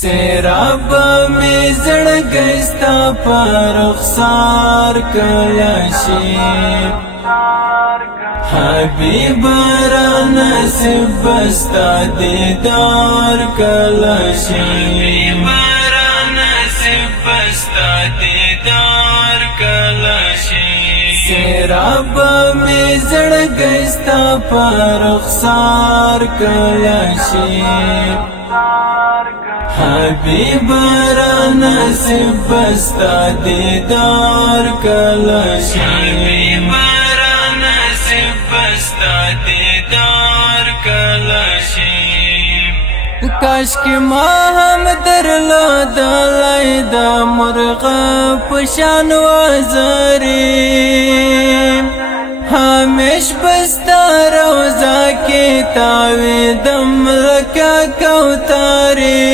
سیراب می زړګی ستا په رخسار کله شي حبیب را نصیب بستا دیدار کله شي سیراب می زړګی ستا په رخسار کله شي حبیب را نصیب بستا دیدار کله شي کاش کی ما هم درلودلای د مرغه پشان وزری همیش بستا روزا کی تاوی دم لکا کوتاری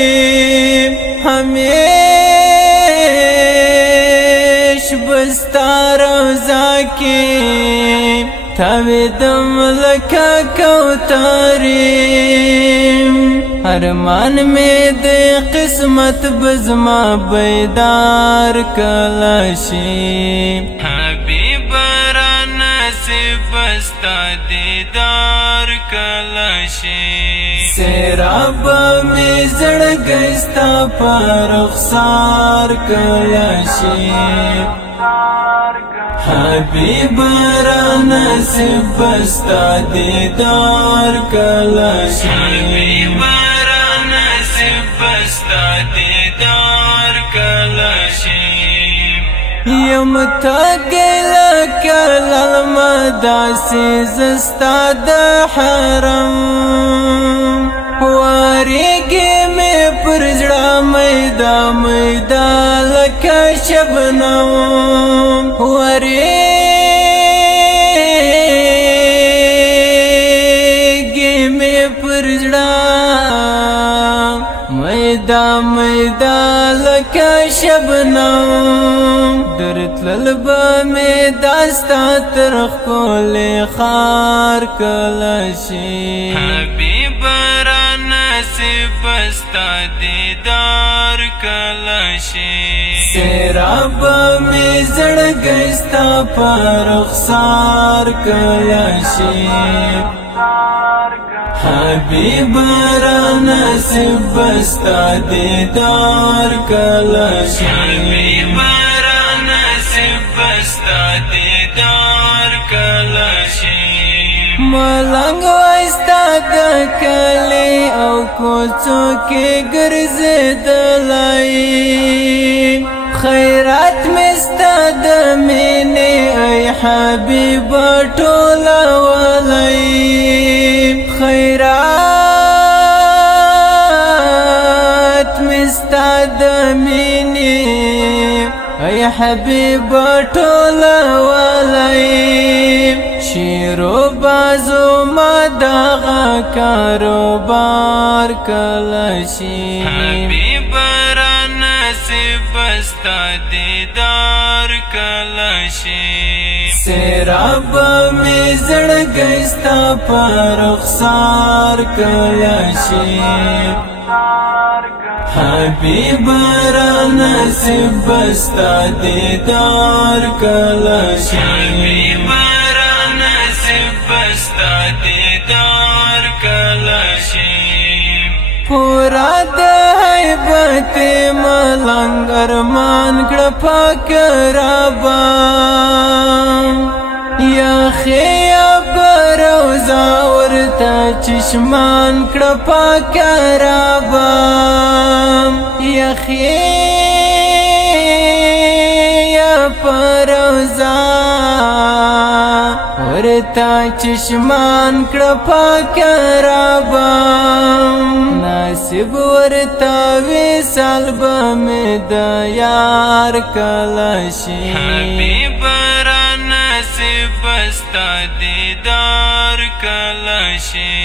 همیش بستا روزا کی تاوی دم لکا کوتاری ارمان میں دے قسمت بزما بیدار کلاشی حبیب را نصیب بستا دیدار کلاشی سیراب میں زړګی ستا په رخسار کلاشی حبیب را نصیب بستا دیدار کلاشی یم تاگیلا کلال مداسی زستا دا حرم واریگی میں پرزڑا میدا میدا لکا شبنم واریگی میں پرزڑا میدا میدا لکا شبنم درت للبا میں داستا ترخ کولی خار کلاشی حبیب را نصیب بستا دیدار کلاشی سیراب میں زړګی ستا په رخسار کلاشی حبیب را نصیب بستا دیدار کلاشی ملنگ واستا کلی او کوڅو کې ګرځېدلای خیرات مستا د مینې ای حبیب ټوله ولای خیرات مستا د مینې ای حبیب ټوله ولای شیرو بازو ما داغا کاروبار کلاشی حبیب را نصیب بستا دیدار کلاشی سیراب میں زړګی ستا په رخسار کلاشی حبیب را نصیب بستا دیدار کلاشی پورا د حیبت ملنګ ارمان کړه پاک ربا یا خیا بروزا ورته چشمان کړه پاک ربا یا خیا بروزا ورتا چشمان کړه پاک ربا نصیب ورتا وصال بمې د یار کلاشي حبیب را نصیب بستا دیدار کلاشي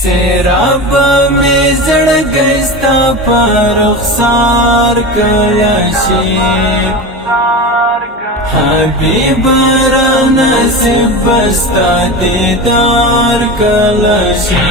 سیراب مې زړګی ستا په رخسار کلاشي حبیب را نصیب بستا دیدار کلاشی